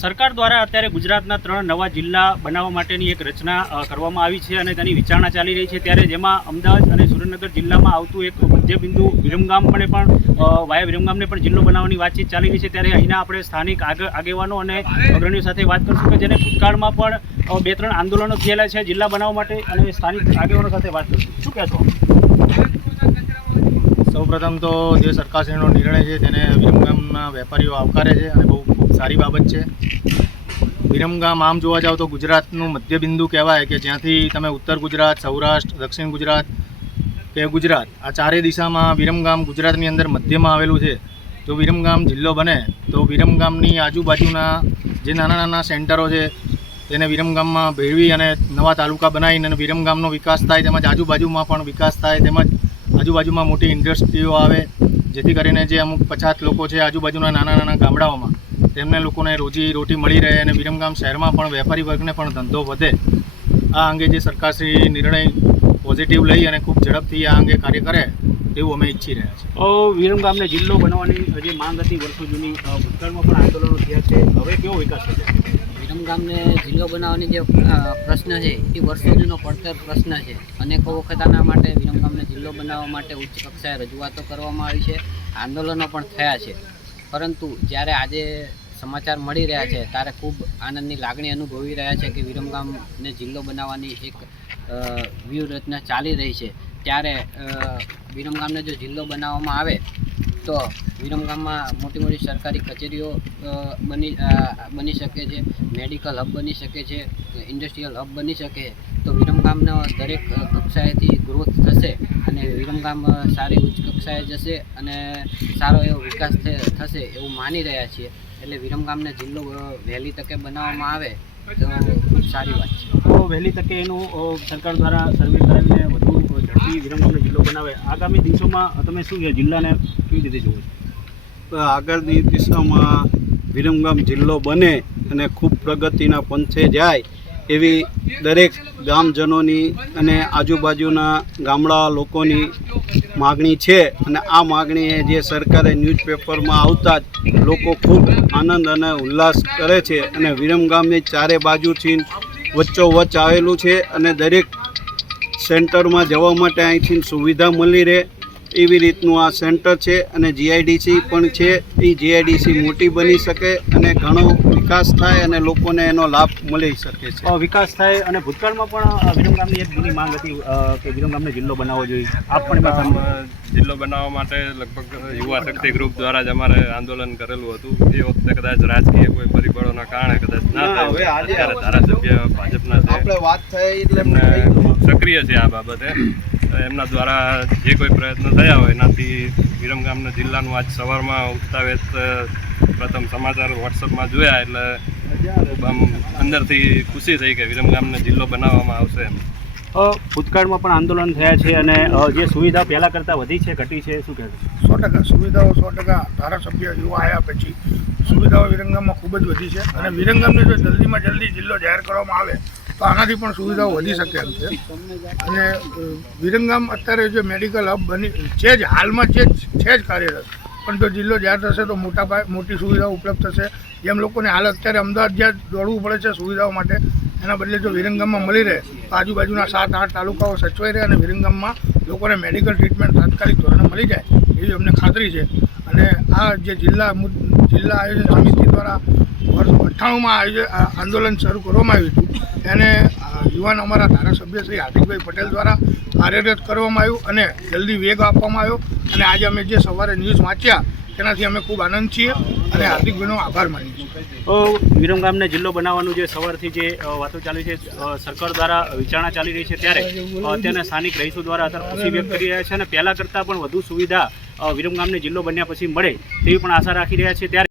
સરકાર દ્વારા અત્યારે ગુજરાતના ત્રણ નવા જિલ્લા બનાવવા માટેની એક રચના કરવામાં આવી છે અને તેની વિચારણા ચાલી રહી છે. ત્યારે જેમાં અમદાવાદ અને સુરેન્દ્રનગર જિલ્લામાં આવતું એક મધ્યબિંદુ વિરમગામ પણ વાયા વિરમગામને પણ જિલ્લો બનાવવાની વાતચીત ચાલી રહી છે. ત્યારે અહીંના આપણે સ્થાનિક આગ- આગેવાનો અને અગ્રણીઓ સાથે વાત કરીશું કે જેને ભૂતકાળમાં પણ બે ત્રણ આંદોલનો થયેલા છે જિલ્લા બનાવવા માટે અને સ્થાનિક આગેવાનો સાથે વાત કરીશું. શું કહેશો? સૌપ્રથમ તો જે સરકારશ્રીનો નિર્ણય છે, તેને વિરમગામના વેપારીઓ આવકારે છે અને બહુ સારી બાબત છે. વિરમગામ આમ જોવા જાઓ તો ગુજરાતનું મધ્યબિંદુ કહેવાય કે જ્યાંથી તમે ઉત્તર ગુજરાત, સૌરાષ્ટ્ર, દક્ષિણ ગુજરાત કે ગુજરાત, આ ચારેય દિશામાં વિરમગામ ગુજરાતની અંદર મધ્યમાં આવેલું છે. જો વિરમગામ જિલ્લો બને, તો વિરમગામની આજુબાજુના જે નાના નાના સેન્ટરો છે, તેને વિરમગામમાં ભેળવી અને નવા તાલુકા બનાવીને અને વિરમગામનો વિકાસ થાય તેમજ આજુબાજુમાં પણ વિકાસ થાય તેમજ આજુબાજુમાં મોટી ઇન્ડસ્ટ્રીઓ આવે, જેથી કરીને જે અમુક પછાત લોકો છે આજુબાજુના નાના નાના ગામડાઓમાં તેમને લોકોને રોજી રોટી મળી રહે અને વિરમગામ શહેરમાં પણ વેપારી વર્ગને પણ ધંધો વધે. આ અંગે જે સરકારશ્રી નિર્ણય પોઝિટિવ લઈ અને ખૂબ ઝડપથી આ અંગે કાર્ય કરે તેવું અમે ઈચ્છી રહ્યા છીએ. વિરમગામને જિલ્લો બનાવવાની જે માંગ હતી વર્ષો જૂની ભૂતકાળમાં પણ આંદોલનો થયા છે. હવે કેવો વિકાસ થશે વિરમગામને જિલ્લો બનાવવાની જે પ્રશ્ન છે એ વર્ષો જૂનો પડતર પ્રશ્ન છે. અનેકો વખત આના માટે વિરમગામને જિલ્લો બનાવવા માટે ઉચ્ચ કક્ષાએ રજૂઆતો કરવામાં આવી છે. આંદોલનો પણ થયા છે. પરંતુ જ્યારે આજે સમાચાર મળી રહ્યા છે. ત્યારે ખૂબ આનંદની લાગણી અનુભવી રહ્યા છે કે વિરમગામને જિલ્લો બનાવવાની એક વ્યૂહરચના ચાલી રહી છે. ત્યારે વિરમગામને જો જિલ્લો બનાવવામાં આવે તો વિરમગામમાં મોટી મોટી સરકારી કચેરીઓ બની બની શકે છે, મેડિકલ હબ બની શકે છે, ઇન્ડસ્ટ્રીયલ હબ બની શકે, તો વિરમગામનો દરેક કક્ષાએથી ગ્રોથ થશે અને વિરમગામ સારી ઉચ્ચ કક્ષાએ જશે અને સારો એવો વિકાસ થશે એવું માની રહ્યા છીએ. એટલે વિરમગામને જિલ્લો વહેલી તકે બનાવવામાં આવે તો ખૂબ સારી વાત છે. વહેલી તકે એનું સરકાર દ્વારા સર્વે કરાવીને વધુ ઝડપી વિરમગામનો જિલ્લો બનાવે. આગામી દિવસોમાં તમે શું જિલ્લાને કેવી રીતે જુઓ છો? આગળની દિશામાં વિરમગામ જિલ્લો બને અને ખૂબ પ્રગતિના પંથે જાય એવી દરેક ગામજનોની અને આજુબાજુના ગામડા લોકોની માગણી છે. અને આ માગણીએ જે સરકારે ન્યૂઝપેપરમાં આવતા જ લોકો ખૂબ આનંદ અને ઉલ્લાસ કરે છે. અને વિરમગામની ચારે બાજુથી વચ્ચોવચ્ચ આવેલું છે અને દરેક સેન્ટરમાં જવા માટે અહીંથી સુવિધા મળી રહે એવી રીતનું આ સેન્ટર છે અને જીઆઈડીસી પણ છે. એ જીઆઈડીસી મોટી બની શકે અને ઘણો વિકાસ થાય અને લોકોને એનો લાભ મળી શકે છે. વિકાસ થાય અને ભૂતકાળમાં પણ વિરમગામની એક જૂની માંગ હતી કે વિરમગામને જિલ્લો બનાવવો જોઈએ. આપ પણ જિલ્લો બનાવવા માટે લગભગ યુવા શક્તિ ગ્રુપ દ્વારા જ અમારે આંદોલન કરેલું હતું. એ વખતે કદાચ રાજકીય કોઈ પરિબળોના કારણે કદાચ ના થાય હવે અત્યારે ધારાસભ્ય ભાજપના છે. આપણે વાત થઈ એટલે એમને ખૂબ સક્રિય છે આ બાબતે. એમના દ્વારા જે કોઈ પ્રયત્ન થયા હોય એનાથી વિરમગામના જિલ્લાનું આજ સવારમાં ઉગતા વેત અ, પ્રથમ સમાચાર વોટ્સઅપમાં જોયા એટલે ખૂબ આમ અંદરથી ખુશી થઈ કે વિરમગામને જિલ્લો બનાવવામાં આવશે એમ. ભૂતકાળમાં પણ આંદોલન થયા છે અને જે સુવિધા પહેલાં કરતાં વધી છે ઘટી છે શું કહેવાય સો ટકા. સુવિધાઓ સો ટકા. ધારાસભ્ય યુવા આવ્યા પછી સુવિધાઓ વિરંગામમાં ખૂબ જ વધી છે. અને વિરંગામને જો જલ્દીમાં જલ્દી જિલ્લો જાહેર કરવામાં આવે તો આનાથી પણ સુવિધાઓ વધી શકે એમ છે. અને વિરંગામ અત્યારે જે મેડિકલ હબ બની છે જ હાલમાં છે જ છે જ કાર્યરત. પણ જો જિલ્લો જાહેર થશે તો મોટા પાયે મોટી સુવિધાઓ ઉપલબ્ધ થશે. જેમ લોકોને હાલ અત્યારે અમદાવાદ જ્યાં દોડવું પડે છે સુવિધાઓ માટે, એના બદલે જો વિરંગામમાં મળી રહે, તો આજુબાજુના સાત, આઠ તાલુકાઓ સચવાઈ રહે અને વિરંગામમાં લોકોને મેડિકલ ટ્રીટમેન્ટ તાત્કાલિક ધોરણે મળી જાય, એવી અમને ખાતરી છે. અને આ જે જિલ્લા જિલ્લા આયોજન સમિતિ દ્વારા વર્ષ અઠ્ઠાણુંમાં આયોજન આંદોલન શરૂ કરવામાં આવ્યું હતું, એને યુવાન અમારા ધારાસભ્ય શ્રી હાર્દિકભાઈ પટેલ દ્વારા કાર્યરત કરવામાં આવ્યું અને જલ્દી વેગ આપવામાં આવ્યો. અને આજે અમે જે સવારે ન્યૂઝ વાંચ્યા, તેનાથી અમે ખૂબ આનંદ છીએ અને હાર્દિકભાઈનો આભાર માનીએ છીએ. વિરમગામને જિલ્લો બનાવવાનું જે સવારથી જે વાતો ચાલી છે સરકાર દ્વારા વિચારણા ચાલી રહી છે ત્યારે અત્યારે સ્થાનિક રહીશો દ્વારા અત્યારે ખુશી વ્યક્ત કરી રહ્યા છે અને પહેલાં કરતાં પણ વધુ સુવિધા વિરમગામને જિલ્લો બન્યા પછી મળે તેવી પણ આશા રાખી રહ્યા છે ત્યારે